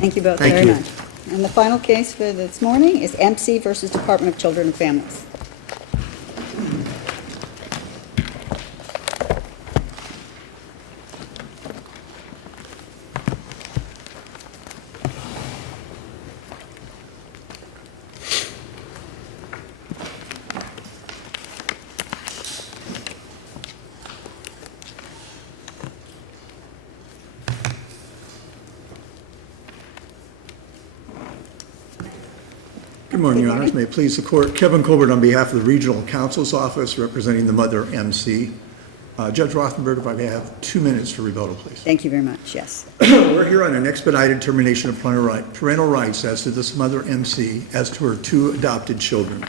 Thank you both Thank very you. much. And the final case for this morning is MC versus Department of Children and Families. Good morning, Your Honors. May it please the Court. Kevin Colbert on behalf of the Regional Counsel's Office representing the mother, MC. Judge Rothenberg, if I may have 2 minutes for rebuttal, please. Thank you very much, yes. We're here on an expedited termination of parental rights as to this mother, MC, as to her 2 adopted children.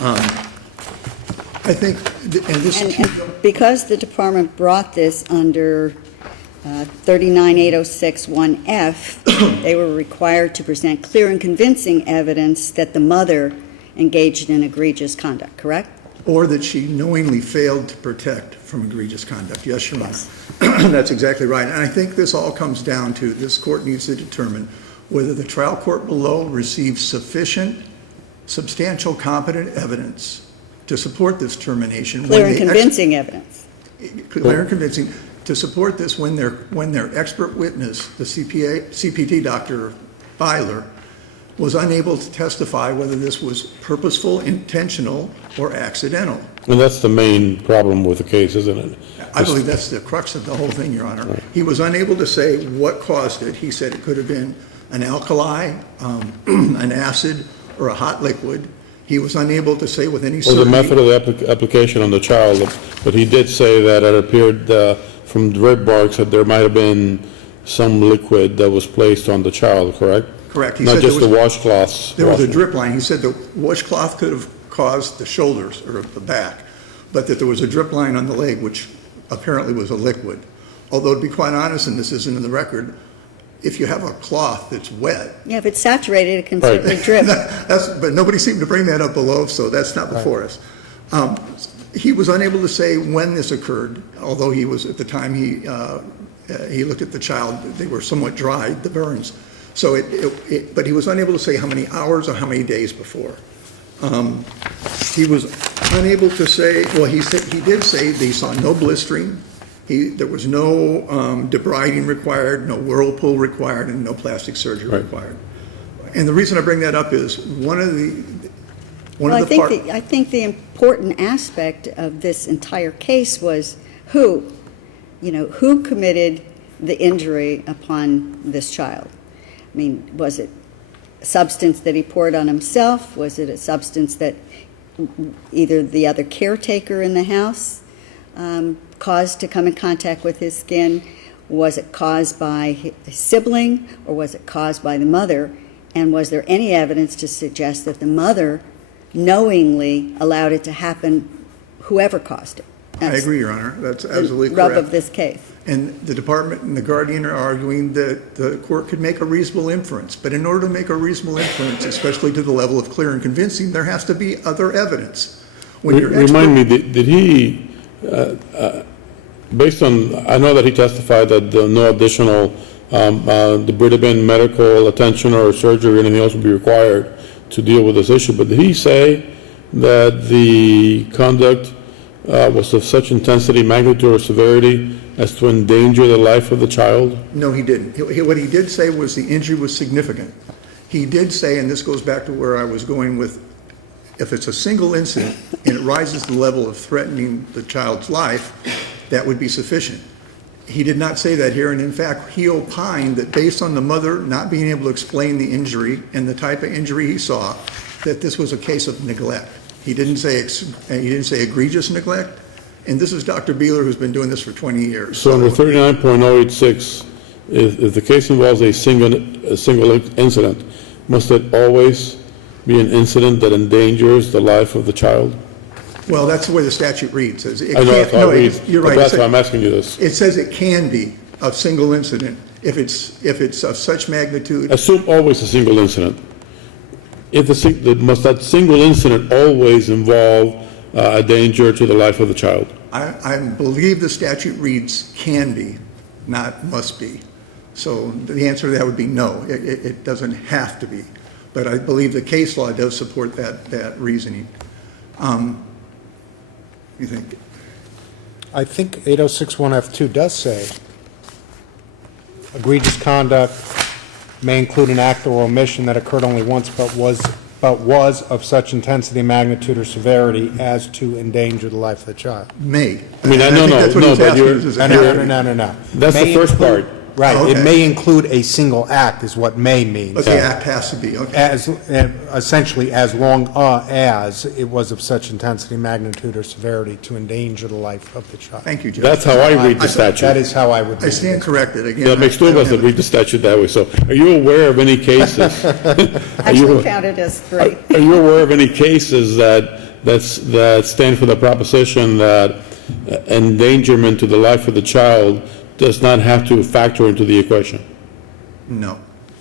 I think, and this And because the department brought this under 39806-1F, they were required to present clear and convincing evidence that the mother engaged in egregious conduct, correct? or that she knowingly failed to protect from egregious conduct. Yes, Your Honor. Yes. That's exactly right. And I think this all comes down to this court needs to determine whether the trial court below received sufficient, substantial, competent evidence to support this termination. Clear and convincing evidence. Clear and convincing to support this when their expert witness, the CPT Dr. Byler, was unable to testify whether this was purposeful, intentional, or accidental. And that's the main problem with the case, isn't it? I believe that's the crux of the whole thing, Your Honor. He was unable to say what caused it. He said it could have been an alkali, an acid, or a hot liquid. He was unable to say with any Or certainty. the method of the application on the child, but he did say that it appeared from the rib marks that there might have been some liquid that was placed on the child, correct? Correct. He Not said just the there washcloths. was a drip line. He said the washcloth could have caused the shoulders or the back, but that there was a drip line on the leg, which apparently was a liquid. Although, to be quite honest, and this isn't in the record, if you have a cloth that's wet, Yeah, if it's saturated, it can Right. certainly drip. but nobody seemed to bring that up below, so that's not before us. He was unable to say when this occurred, although he was, at the time he looked at the child, they were somewhat dry, the burns. So but he was unable to say how many hours or how many days before. He was unable to say, well, he did say that he saw no blistering. There was no debriding required, no whirlpool required, and no plastic surgery required. And the reason I bring that up is I think the important aspect of this entire case was who committed the injury upon this child. I mean, was it a substance that he poured on himself? Was it a substance that either the other caretaker in the house caused to come in contact with his skin? Was it caused by his sibling, or was it caused by the mother? And was there any evidence to suggest that the mother knowingly allowed it to happen, whoever caused it? I agree, Your Honor. That's absolutely the correct. rub of this case. And the department and the guardian are arguing that the court could make a reasonable inference. But in order to make a reasonable inference, especially to the level of clear and convincing, there has to be other evidence. Remind me, did he, based on, I know that he testified that no additional debridement, medical attention or surgery or anything else would be required to deal with this issue, but did he say that the conduct was of such intensity, magnitude, or severity as to endanger the life of the child? No, he didn't. What he did say was the injury was significant. He did say, and this goes back to where I was going with, if it's a single incident and it rises to the level of threatening the child's life, that would be sufficient. He did not say that here, and in fact, he opined that based on the mother not being able to explain the injury and the type of injury he saw, that this was a case of neglect. He didn't say egregious neglect, and this is Dr. Beeler, who's been doing this for 20 years. So under 39.086, if the case involves a single incident, must it always be an incident that endangers the life of the child? Well, that's the way the statute reads. I know that's how it reads, You're but right. that's why I'm asking you this. It says it can be a single incident if it's of such magnitude. Assume always a single incident. Must that single incident always involve a danger to the life of the child? I believe the statute reads can be, not must be. So the answer to that would be no, it doesn't have to be. But I believe the case law does support that reasoning. You think? I think 8061F2 does say egregious conduct may include an act or omission that occurred only once but was of such intensity, magnitude, or severity as to endanger the life of the child. May. I mean, think that's what he's asking is, does it have to be? No. That's the May first include- part. Right, Oh, it okay. may include a single act is what may means. But the act has to be, okay. As, essentially, as long as it was of such intensity, magnitude, or severity to endanger the life of the child. Thank you, Judge. That's how I read the That statute. is how I would read I it. stand corrected, again. That makes two of us that read the statute that way. So are you aware of any cases? Actually counted as three. Are you aware of any cases that stand for the proposition that endangerment to the life of the child does not have to factor into the equation? No.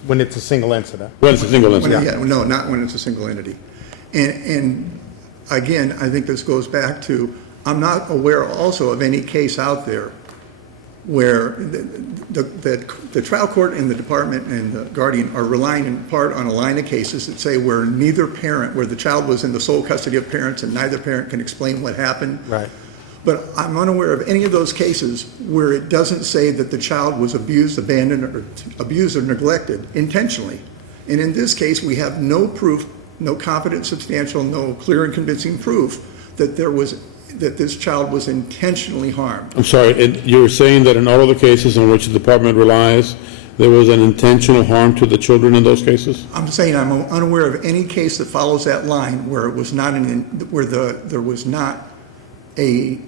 When it's a single incident. When it's a single When- incident? Yeah, no, not when it's a single entity. And again, I think this goes back to, I'm not aware also of any case out there where the trial court and the department and the guardian are relying in part on a line of cases that say where neither parent, where the child was in the sole custody of parents and neither parent can explain what happened. Right. But I'm unaware of any of those cases where it doesn't say that the child was abused, abandoned, or abused or neglected intentionally. And in this case, we have no proof, no competent, substantial, no clear and convincing proof that this child was intentionally harmed. I'm sorry, you're saying that in all of the cases in which the department relies, there was an intentional harm to the children in those cases? I'm saying I'm unaware of any case that follows that line where it was not there was not a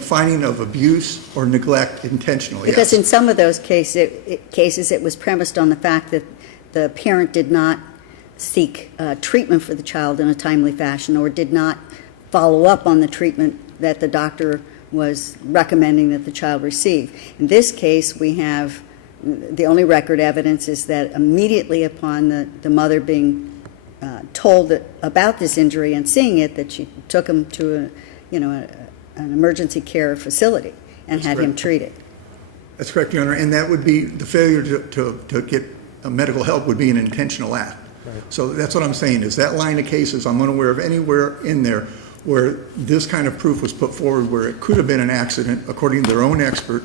finding of abuse or neglect intentionally. Because yes. in some of those cases, it was premised on the fact that the parent did not seek treatment for the child in a timely fashion or did not follow up on the treatment that the doctor was recommending that the child receive. In this case, we have the only record evidence is that immediately upon the mother being told about this injury and seeing it, that she took him to an emergency care facility and had him treated. That's correct, Your Honor, and that would be, the failure to get medical help would be an intentional act. Right. So that's what I'm saying, is that line of cases, I'm unaware of anywhere in there where this kind of proof was put forward where it could have been an accident, according to their own expert.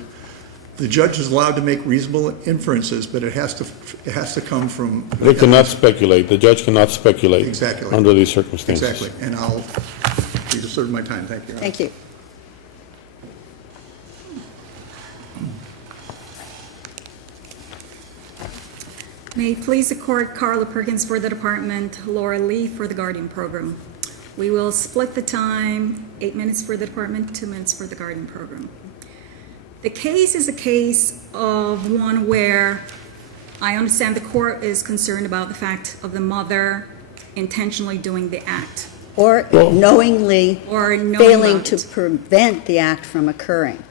The judge is allowed to make reasonable inferences, but it has to come from... They cannot speculate, the judge cannot speculate. Exactly. Under these circumstances. Exactly, and I'll be served my time, thank you, Your Honor. Thank you. May it please the court, Carla Perkins for the department, Laura Lee for the Guardian program. We will split the time, 8 minutes for the department, 2 minutes for the Guardian program. The case is a case of one where I understand the court is concerned about the fact of the mother intentionally doing the act. Or knowingly Or knowing failing about to it. prevent the act from occurring.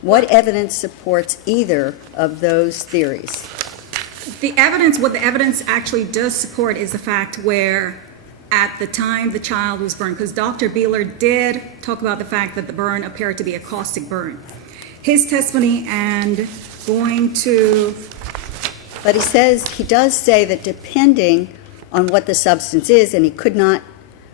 What evidence supports either of those theories? What the evidence actually does support is the fact where at the time the child was burned, because Dr. Beeler did talk about the fact that the burn appeared to be a caustic burn. His testimony and going to... But he does say that depending on what the substance is, and he could not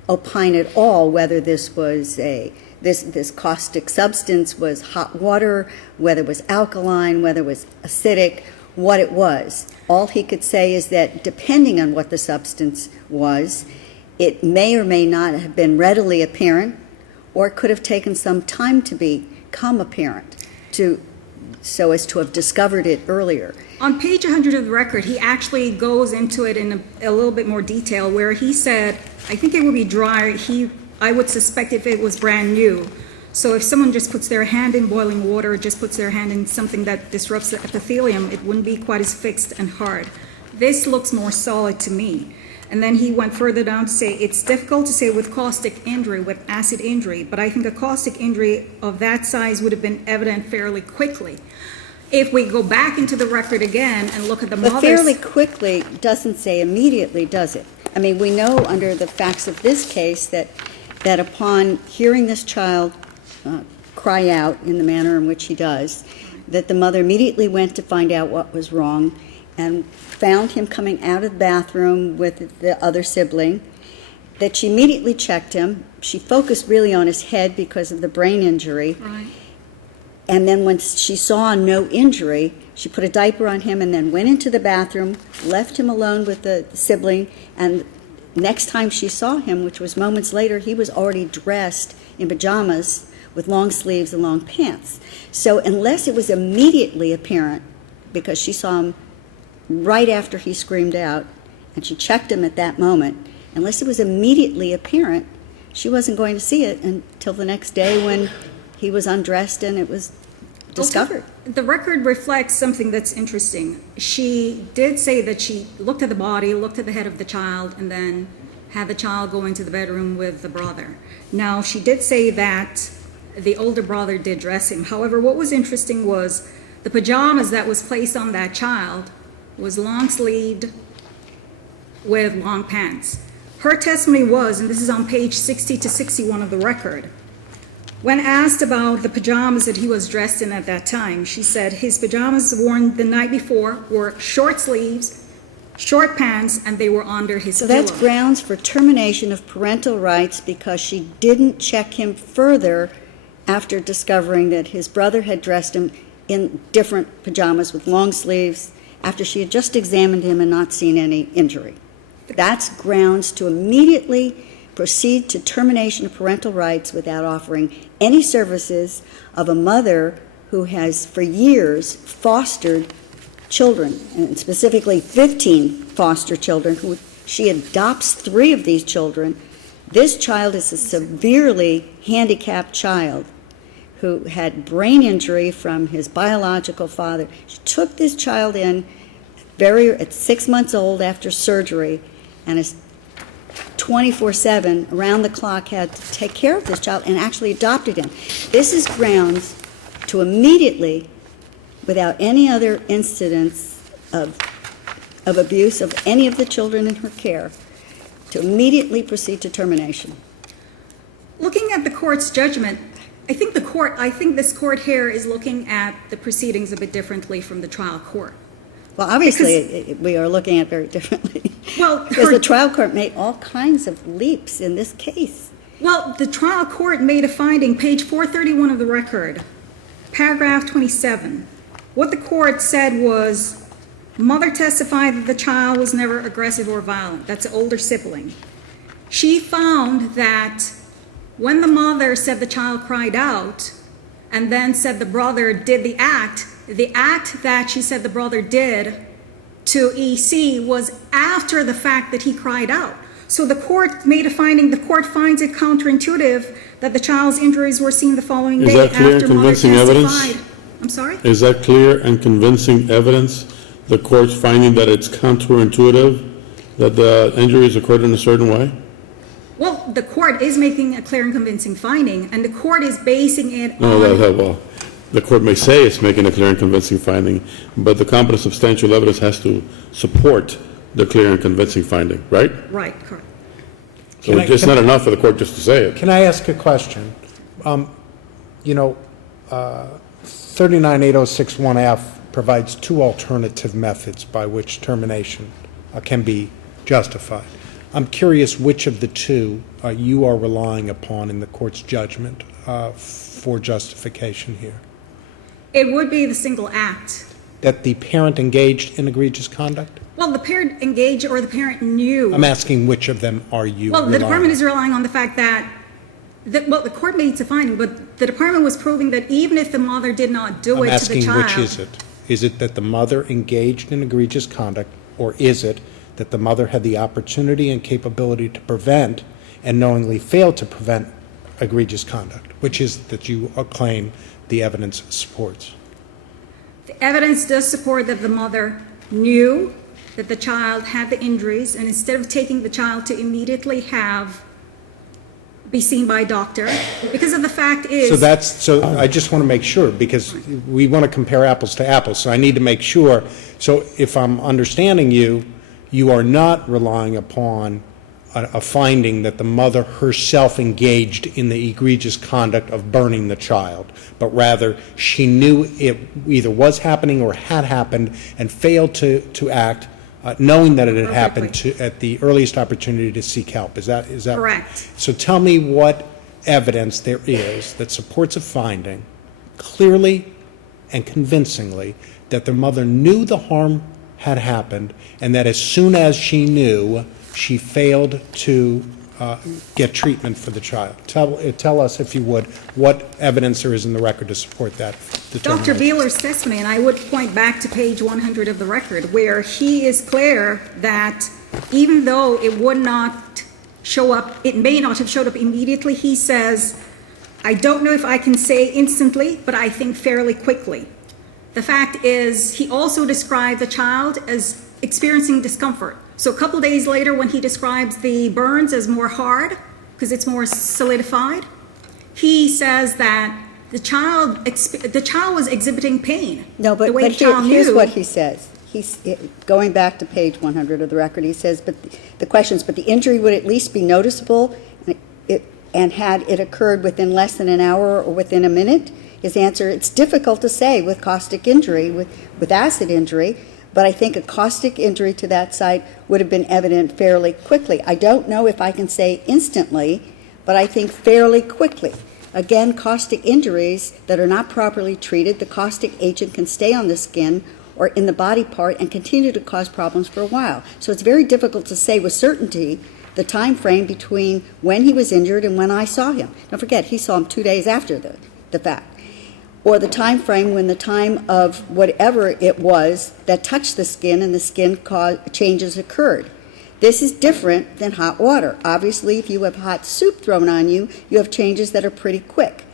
opine at all whether this was this caustic substance was hot water, whether it was alkaline, whether it was acidic, what it was. All he could say is that depending on what the substance was, it may or may not have been readily apparent, or it could have taken some time to become apparent, so as to have discovered it earlier. On page 100 of the record, he actually goes into it in a little bit more detail, where he said, I think it would be dry. I would suspect if it was brand new. So if someone just puts their hand in boiling water, just puts their hand in something that disrupts the epithelium, it wouldn't be quite as fixed and hard. This looks more solid to me. And then he went further down to say, it's difficult to say with caustic injury, with acid injury, but I think a caustic injury of that size would have been evident fairly quickly. If we go back into the record again and look at the But mother's... fairly quickly doesn't say immediately, does it? I mean, we know under the facts of this case that upon hearing this child cry out in the manner in which he does, that the mother immediately went to find out what was wrong and found him coming out of the bathroom with the other sibling, that she immediately checked him. She focused really on his head because of the brain injury. Right. And then when she saw no injury, she put a diaper on him and then went into the bathroom, left him alone with the sibling, and next time she saw him, which was moments later, he was already dressed in pajamas with long sleeves and long pants. So unless it was immediately apparent, because she saw him right after he screamed out, and she checked him at that moment, unless it was immediately apparent, she wasn't going to see it until the next day when he was undressed and it was discovered. The record reflects something that's interesting. She did say that she looked at the body, looked at the head of the child, and then had the child go into the bedroom with the brother. Now, she did say that the older brother did dress him. However, what was interesting was the pajamas that was placed on that child was long-sleeved with long pants. Her testimony was, and this is on page 60 to 61 of the record, when asked about the pajamas that he was dressed in at that time, she said his pajamas worn the night before were short sleeves, short pants, and they were under his pillow. So that's grounds for termination of parental rights because she didn't check him further after discovering that his brother had dressed him in different pajamas with long sleeves after she had just examined him and not seen any injury. That's grounds to immediately proceed to termination of parental rights without offering any services of a mother who has for years fostered children, and specifically 15 foster children, who she adopts 3 of these children. This child is a severely handicapped child who had brain injury from his biological father. She took this child in at 6 months old after surgery, and is 24/7, around the clock, had to take care of this child and actually adopted him. This is grounds to immediately, without any other incidents of abuse of any of the children in her care, to immediately proceed to termination. Looking at the court's judgment, I think this court here is looking at the proceedings a bit differently from the trial court. Well, obviously, we are looking at it very differently. Well, because the trial court made all kinds of leaps in this case. Well, the trial court made a finding, page 431 of the record, paragraph 27. What the court said was, mother testified that the child was never aggressive or violent. That's an older sibling. She found that when the mother said the child cried out and then said the brother did the act that she said the brother did to EC was after the fact that he cried out. So the court made a finding, the court finds it counterintuitive that the child's injuries were seen the following Is day that clear and after mother convincing evidence? testified. I'm sorry? Is that clear and convincing evidence, the court's finding that it's counterintuitive, that the injuries occurred in a certain way? Well, the court is making a clear and convincing finding, and the court is basing it No, on... well, the court may say it's making a clear and convincing finding, but the competent substantial evidence has to support the clear and convincing finding, right? Right, correct. So it's not enough for the court just to say it. Can I ask a question? 39806-1F provides 2 alternative methods by which termination can be justified. I'm curious which of the 2 you are relying upon in the court's judgment for justification here. It would be the single act. That the parent engaged in egregious conduct? Well, the parent engaged or the parent knew. I'm asking which of them are you Well, the relying department on? is relying on the fact that, the court made a finding, but the department was proving that even if the mother did not do I'm it to the asking child. which is it? Is it that the mother engaged in egregious conduct, or is it that the mother had the opportunity and capability to prevent and knowingly failed to prevent egregious conduct? Which is it that you claim the evidence supports? The evidence does support that the mother knew that the child had the injuries, and instead of taking the child to immediately be seen by a doctor, because of the fact is... So I just want to make sure, because we want to compare apples to apples, so I need to make sure. So if I'm understanding you, you are not relying upon a finding that the mother herself engaged in the egregious conduct of burning the child, but rather she knew it either was happening or had happened and failed to act, knowing that it had happened at the earliest opportunity to seek help. Is that Correct. So tell me what evidence there is that supports a finding clearly and convincingly that the mother knew the harm had happened and that as soon as she knew, she failed to get treatment for the child. Tell us, if you would, what evidence there is in the record to support that determination. Dr. Beeler's testimony, and I would point back to page 100 of the record, where he is clear that even though it would not show up, it may not have showed up immediately, he says, I don't know if I can say instantly, but I think fairly quickly. The fact is, he also described the child as experiencing discomfort. So a couple days later, when he describes the burns as more hard, because it's more solidified, he says that the child was exhibiting pain. No, but here's what he says. He's going back to page 100 of the record. He says, but the injury would at least be noticeable, and had it occurred within less than an hour or within a minute. His answer: it's difficult to say with caustic injury, with acid injury. But I think a caustic injury to that site would have been evident fairly quickly. I don't know if I can say instantly, but I think fairly quickly. Again, caustic injuries that are not properly treated, the caustic agent can stay on the skin or in the body part and continue to cause problems for a while. So it's very difficult to say with certainty the time frame between when he was injured and when I saw him. Don't forget, he saw him 2 days after the fact. Or the time frame when the time of whatever it was that touched the skin and the skin changes occurred. This is different than hot water. Obviously, if you have hot soup thrown on you, you have changes that are pretty quick.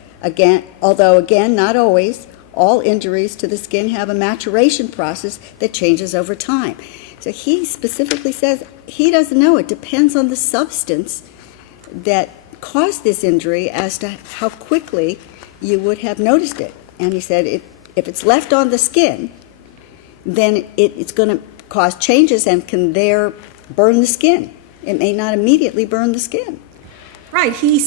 Although not always, all injuries to the skin have a maturation process that changes over time. So he specifically says he doesn't know. It depends on the substance that caused this injury as to how quickly you would have noticed it. And he said if it's left on the skin, then it's going to cause changes and can burn the skin. It may not immediately burn the skin. Right, he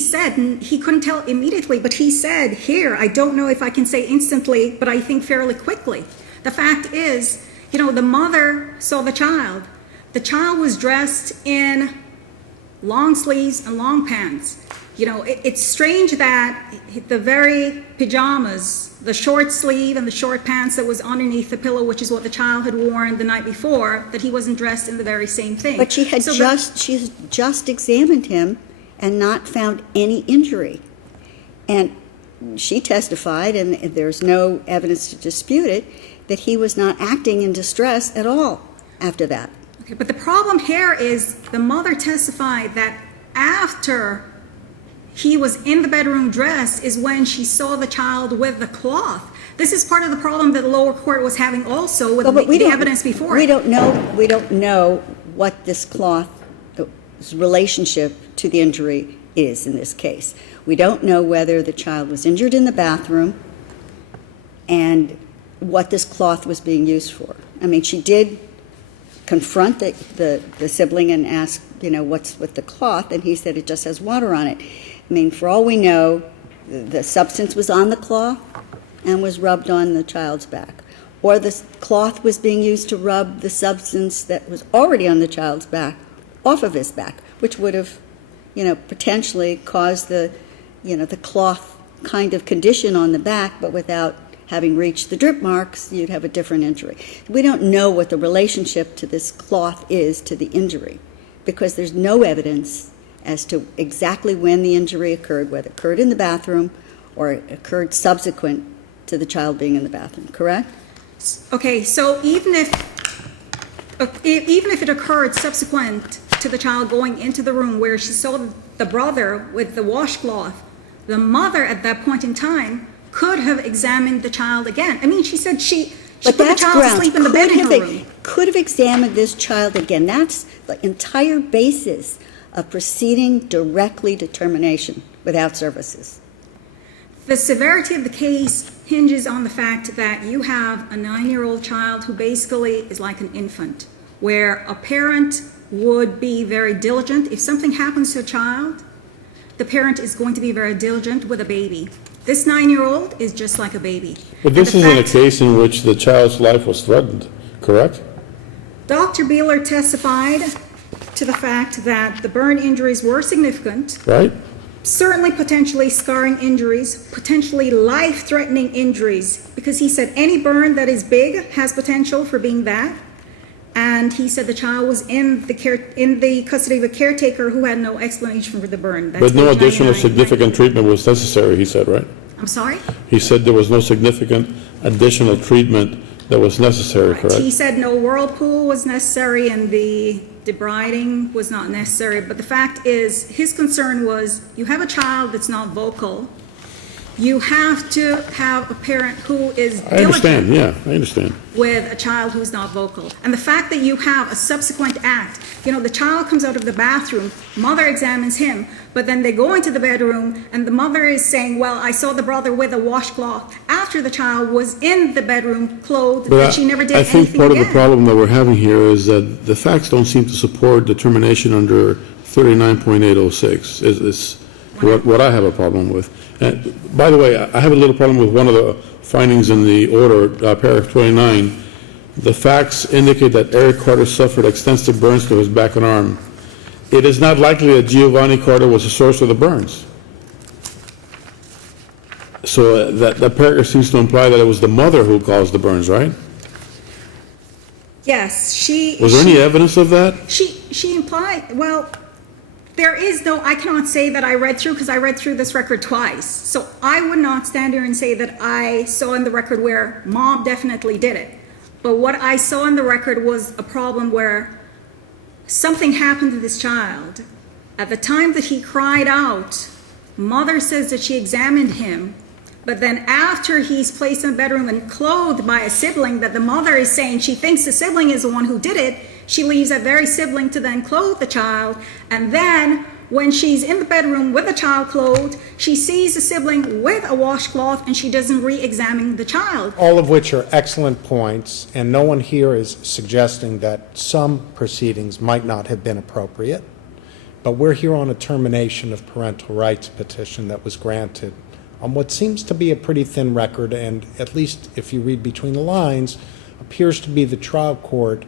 said, and he couldn't tell immediately, but he said, here, I don't know if I can say instantly, but I think fairly quickly. The fact is, the mother saw the child. The child was dressed in long sleeves and long pants. It's strange that the very pajamas, the short sleeve and the short pants that was underneath the pillow, which is what the child had worn the night before, that he wasn't dressed in the very same thing. But she had just examined him and not found any injury. And she testified, and there's no evidence to dispute it, that he was not acting in distress at all after that. Okay, but the problem here is the mother testified that after he was in the bedroom dressed is when she saw the child with the cloth. This is part of the problem that the lower court was having also with the evidence before. We don't know what this cloth's relationship to the injury is in this case. We don't know whether the child was injured in the bathroom and what this cloth was being used for. I mean, she did confront the sibling and ask, what's with the cloth, and he said it just has water on it. I mean, for all we know, the substance was on the cloth and was rubbed on the child's back. Or the cloth was being used to rub the substance that was already on the child's back off of his back, which would have, potentially caused the cloth kind of condition on the back, but without having reached the drip marks, you'd have a different injury. We don't know what the relationship to this cloth is to the injury because there's no evidence as to exactly when the injury occurred, whether it occurred in the bathroom or it occurred subsequent to the child being in the bathroom, correct? Okay, so even if it occurred subsequent to the child going into the room where she saw the brother with the washcloth, the mother at that point in time could have examined the child again. I mean, she said she put the child to sleep in the bed in her room. Could have examined this child again. That's the entire basis of proceeding directly to termination without services. The severity of the case hinges on the fact that you have a 9-year-old child who basically is like an infant, where a parent would be very diligent. If something happens to a child, the parent is going to be very diligent with a baby. This 9-year-old is just like a baby. But this And the isn't a fact- case in which the child's life was threatened, correct? Dr. Beeler testified to the fact that the burn injuries were significant, Right? certainly potentially scarring injuries, potentially life-threatening injuries, because he said any burn that is big has potential for being that. And he said the child was in the custody of a caretaker who had no explanation for the burn. That's But no page additional 99. significant treatment was necessary, he said, right? I'm sorry? He said there was no significant additional treatment that was necessary, He correct? said no whirlpool was necessary and the debriding was not necessary, but the fact is, his concern was, you have a child that's not vocal, you have to have a parent who is I understand, diligent yeah, I understand. with a child who's not vocal. And the fact that you have a subsequent act, the child comes out of the bathroom, mother examines him, but then they go into the bedroom and the mother is saying, well, I saw the brother with a washcloth after the child was in the bedroom clothed, But but she never did I anything think part of the again. problem that we're having here is that the facts don't seem to support determination under 39.806 is what I have a problem with. And by the way, I have a little problem with one of the findings in the order, paragraph 29. The facts indicate that Eric Carter suffered extensive burns to his back and arm. It is not likely that Giovanni Carter was the source of the burns. So that paragraph seems to imply that it was the mother who caused the burns, right? Yes, Was there any evidence of that? She implied, well, there is no, I cannot say that I read through, because I read through this record twice. So I would not stand here and say that I saw in the record where mom definitely did it. But what I saw in the record was a problem where something happened to this child. At the time that he cried out, mother says that she examined him, but then after he's placed in the bedroom and clothed by a sibling, that the mother is saying she thinks the sibling is the one who did it, she leaves that very sibling to then clothe the child, and then when she's in the bedroom with the child clothed, she sees the sibling with a washcloth and she doesn't re-examine the child. All of which are excellent points, and no one here is suggesting that some proceedings might not have been appropriate, but we're here on a termination of parental rights petition that was granted on what seems to be a pretty thin record, and at least if you read between the lines, appears to be the trial court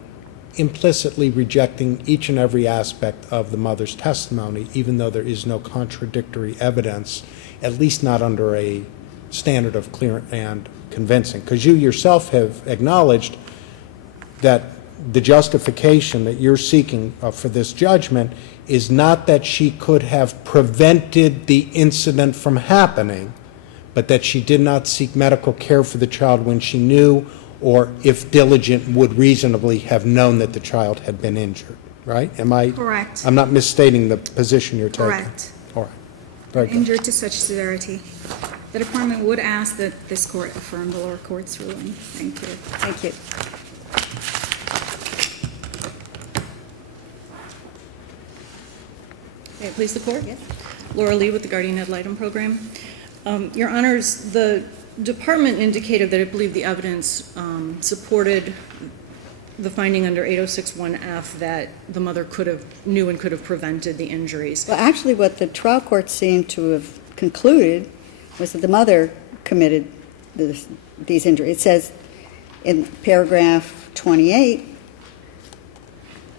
implicitly rejecting each and every aspect of the mother's testimony, even though there is no contradictory evidence, at least not under a standard of clear and convincing. Because you yourself have acknowledged that the justification that you're seeking for this judgment is not that she could have prevented the incident from happening, but that she did not seek medical care for the child when she knew, or if diligent, would reasonably have known that the child had been injured, right? Am I? Correct. I'm not misstating the position you're taking? Correct. All right. Very good. Injured to such severity. The department would ask that this court affirm the lower court's ruling. Thank you. Thank you. May it please the court? Laura Lee with the Guardian Ad Litem program. Your Honors, the department indicated that it believed the evidence supported the finding under 8061F that the mother knew and could have prevented the injuries. Well, actually, what the trial court seemed to have concluded was that the mother committed these injuries. It says in paragraph 28,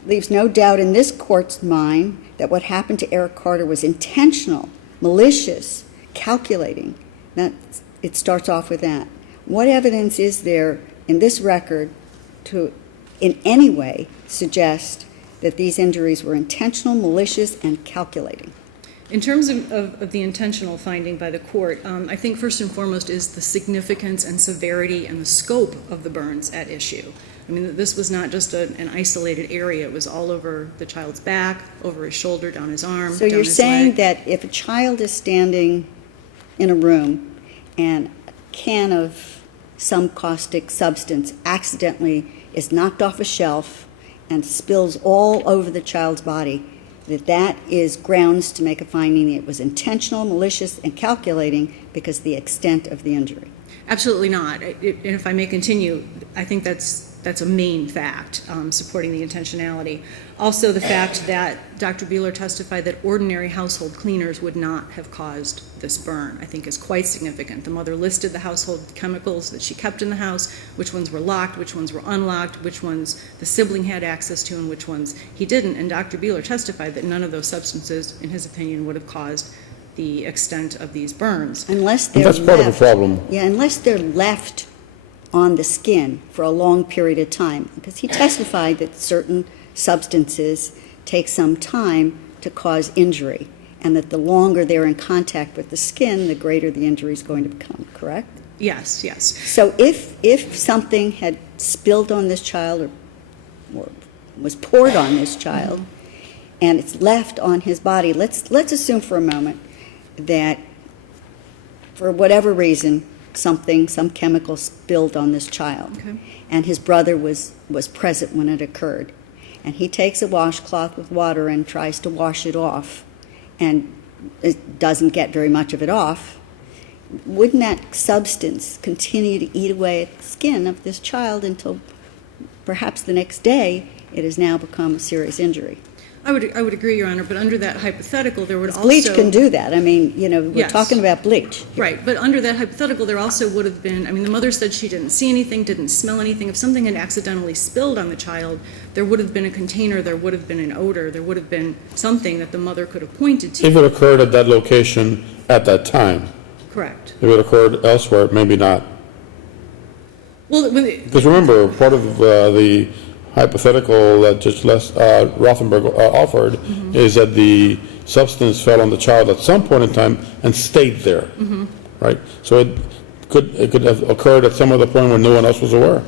leaves no doubt in this court's mind that what happened to Eric Carter was intentional, malicious, calculating. It starts off with that. What evidence is there in this record to in any way suggest that these injuries were intentional, malicious, and calculating? In terms of the intentional finding by the court, I think first and foremost is the significance and severity and the scope of the burns at issue. I mean, this was not just an isolated area. It was all over the child's back, over his shoulder, down his arm, So down you're his saying leg. that if a child is standing in a room and a can of some caustic substance accidentally is knocked off a shelf and spills all over the child's body, that is grounds to make a finding that it was intentional, malicious, and calculating because of the extent of the injury? Absolutely not. And if I may continue, I think that's that's a main fact supporting the intentionality. Also, the fact that Dr. Buehler testified that ordinary household cleaners would not have caused this burn, I think is quite significant. The mother listed the household chemicals that she kept in the house, which ones were locked, which ones were unlocked, which ones the sibling had access to, and which ones he didn't. And Dr. Buehler testified that none of those substances, in his opinion, would have caused the extent of these burns. Unless they're That's part of the left- problem. Yeah, unless they're left on the skin for a long period of time. Because he testified that certain substances take some time to cause injury, and that the longer they're in contact with the skin, the greater the injury is going to become, correct? Yes, yes. So if something had spilled on this child or was poured on this child, and it's left on his body, let's assume for a moment that for whatever reason, some chemical spilled on this child. Okay. And his brother was present when it occurred. And he takes a washcloth with water and tries to wash it off, and it doesn't get very much of it off. Wouldn't that substance continue to eat away at the skin of this child until perhaps the next day it has now become a serious injury? I would agree, Your Honor, but under that hypothetical, there would also... Bleach can do that. I mean, we're Yes. talking about bleach. Right, but under that hypothetical, there also would have been, the mother said she didn't see anything, didn't smell anything. If something had accidentally spilled on the child, there would have been a container, there would have been an odor, there would have been something that the mother could have pointed to. If it occurred at that location at that time. Correct. If it occurred elsewhere, maybe not. Well, Because remember, part of the hypothetical that Judge Rothenberg offered is that the substance fell on the child at some point in time and stayed there, right? So it could have occurred at some other point when no one else was aware.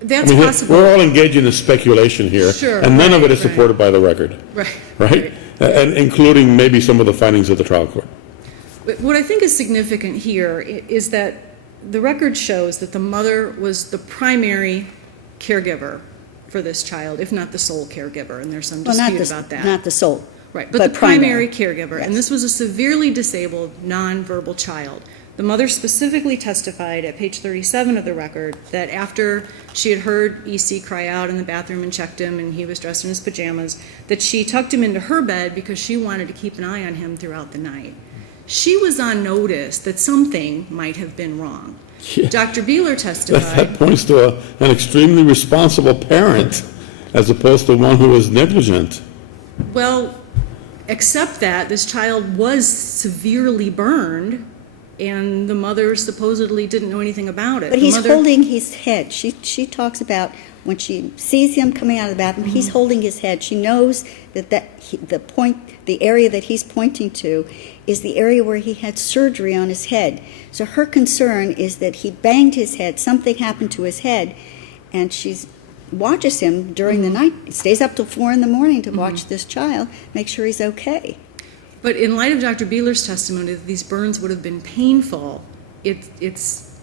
that's I mean, possible. we're all engaging in speculation here, Sure, and none of it right, is supported by the record, Right. right? And including maybe some of the findings of the trial court. But what I think is significant here is that the record shows that the mother was the primary caregiver for this child, if not the sole caregiver, and there's some Well, dispute about that. not the sole. Right, but but the primary primary, caregiver, yes. and this was a severely disabled, nonverbal child. The mother specifically testified at page 37 of the record that after she had heard EC cry out in the bathroom and checked him and he was dressed in his pajamas, that she tucked him into her bed because she wanted to keep an eye on him throughout the night. She was on notice that something might have been wrong. Yeah. Dr. Buehler testified. That points to an extremely responsible parent as opposed to one who was negligent. Well, except that this child was severely burned, and the mother supposedly didn't know anything about it. But The he's mother- holding his head. She talks about when she sees him coming out of the bathroom, he's holding his head. She knows that the area that he's pointing to is the area where he had surgery on his head. So her concern is that he banged his head, something happened to his head, and she watches him during the night, stays up till 4 in the morning to watch this child, make sure he's okay. But in light of Dr. Buehler's testimony that these burns would have been painful, it's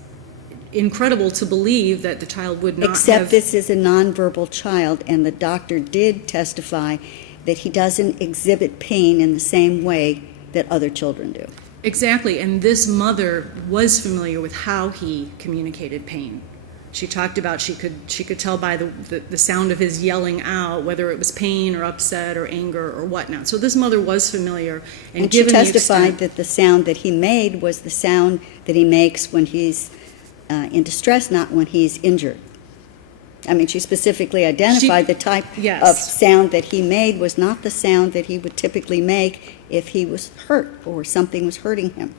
incredible to believe that the child would not Except have... this is a nonverbal child, and the doctor did testify that he doesn't exhibit pain in the same way that other children do. Exactly, and this mother was familiar with how he communicated pain. She talked about she could tell by the sound of his yelling out whether it was pain or upset or anger or whatnot. So this mother was familiar, and And she given the testified extent... that the sound that he made was the sound that he makes when he's in distress, not when he's injured. I mean, she specifically identified the type Yes. of sound that he made was not the sound that he would typically make if he was hurt or something was hurting him.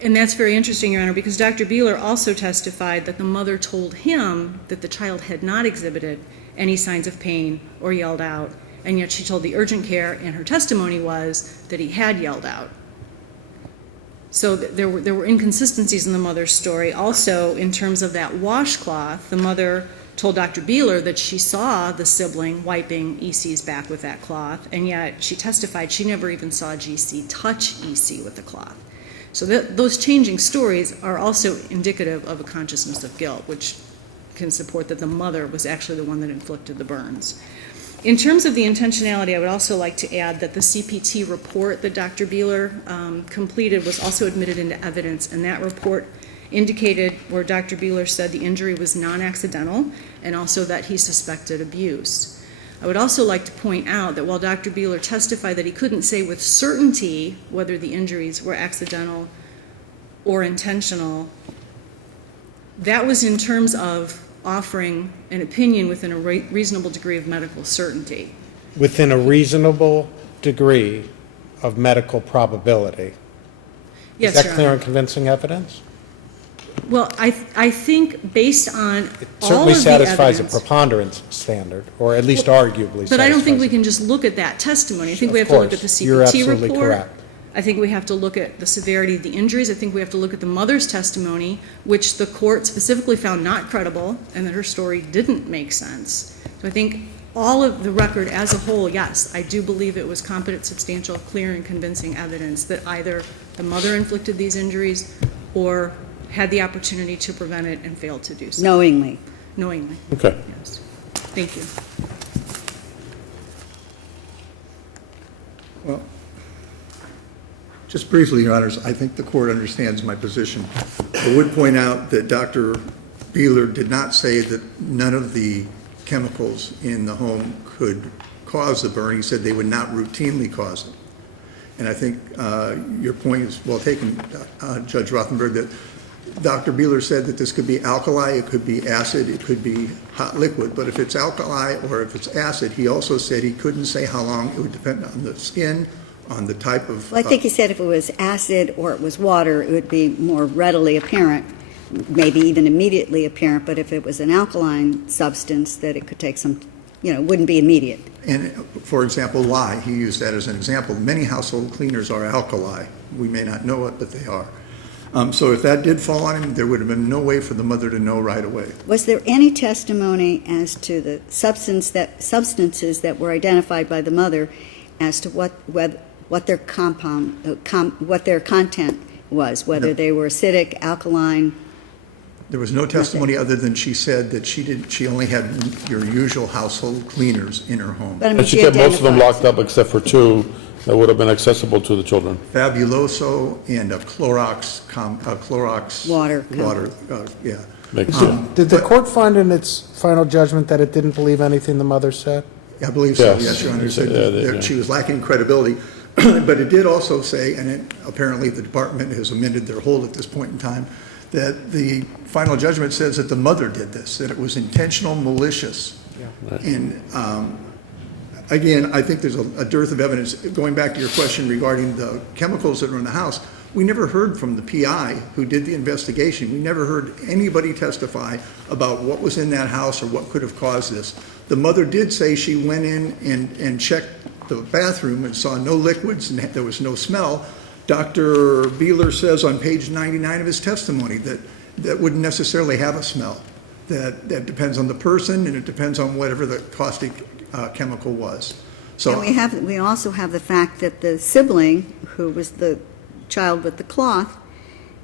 And that's very interesting, Your Honor, because Dr. Buehler also testified that the mother told him that the child had not exhibited any signs of pain or yelled out, and yet she told the urgent care, and her testimony was that he had yelled out. So there were inconsistencies in the mother's story. Also, in terms of that washcloth, the mother told Dr. Buehler that she saw the sibling wiping EC's back with that cloth, and yet she testified she never even saw GC touch EC with the cloth. So those changing stories are also indicative of a consciousness of guilt, which can support that the mother was actually the one that inflicted the burns. In terms of the intentionality, I would also like to add that the CPT report that Dr. Buehler completed was also admitted into evidence, and that report indicated, where Dr. Beeler said the injury was non-accidental, and also that he suspected abuse. I would also like to point out that while Dr. Beeler testified that he couldn't say with certainty whether the injuries were accidental or intentional, that was in terms of offering an opinion within a reasonable degree of medical certainty. Within a reasonable degree of medical probability. Yes, Is that Your clear Honor. and convincing evidence? Well, I think based on It all certainly of the satisfies a evidence, preponderance standard, or at least arguably satisfies. but I don't think we it. can just look at that testimony. I think we Of have to look at the course, CPT you're absolutely report. correct. I think we have to look at the severity of the injuries. I think we have to look at the mother's testimony, which the court specifically found not credible, and that her story didn't make sense. So I think all of the record as a whole, yes, I do believe it was competent, substantial, clear, and convincing evidence that either the mother inflicted these injuries or had the opportunity to prevent it and failed to do so. Knowingly. Knowingly, Okay. yes. Thank you. Well, just briefly, Your Honors, I think the court understands my position. I would point out that Dr. Beeler did not say that none of the chemicals in the home could cause the burn. He said they would not routinely cause it. And I think your point is well taken, Judge Rothenberg, that Dr. Beeler said that this could be alkali, it could be acid, it could be hot liquid. But if it's alkali or if it's acid, he also said he couldn't say how long. It would depend on the skin, on the type of... Well, I think he said if it was acid or it was water, it would be more readily apparent, maybe even immediately apparent, but if it was an alkaline substance, that it could take some, wouldn't be immediate. And, for example, lye, he used that as an example. Many household cleaners are alkali. We may not know it, but they are. So if that did fall on him, there would have been no way for the mother to know right away. Was there any testimony as to the substances that were identified by the mother as to what their what their content was, whether No. they were acidic, alkaline? There was no testimony other than she said that she only had your usual household cleaners in her home. But I mean, And she kept most of them identified- locked up except for two that would have been accessible to the children. Fabuloso and a Clorox Water. yeah. Makes sense. Did the court find in its final judgment that it didn't believe anything the mother said? I believe so, Yes. yes, Your Honor. It said Yeah, that yeah. she was lacking credibility. But it did also say, and apparently the department has amended their hold at this point in time, that the final judgment says that the mother did this, that it was intentional, malicious. Right. And again, I think there's a dearth of evidence. Going back to your question regarding the chemicals that are in the house, we never heard from the PI who did the investigation. We never heard anybody testify about what was in that house or what could have caused this. The mother did say she went in and checked the bathroom and saw no liquids and there was no smell. Dr. Beeler says on page 99 of his testimony that wouldn't necessarily have a smell. That depends on the person and it depends on whatever the caustic chemical was. So And we also have the fact that the sibling, who was the child with the cloth,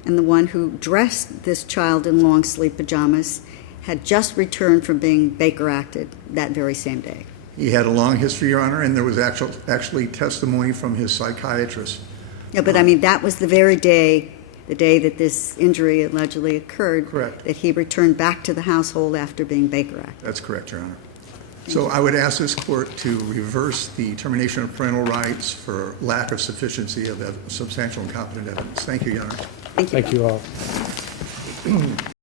and the one who dressed this child in long sleeve pajamas, had just returned from being Baker acted that very same day. he had a long history, Your Honor, and there was actually testimony from his psychiatrist. Yeah, but I mean, that was the very day, the day that this injury allegedly occurred. Correct. That he returned back to the household after being Baker acted. That's correct, Your Honor. So I would ask this court to reverse the termination of parental rights for lack of sufficiency of substantial and competent evidence. Thank you, Your Honor. Thank you. Thank you all.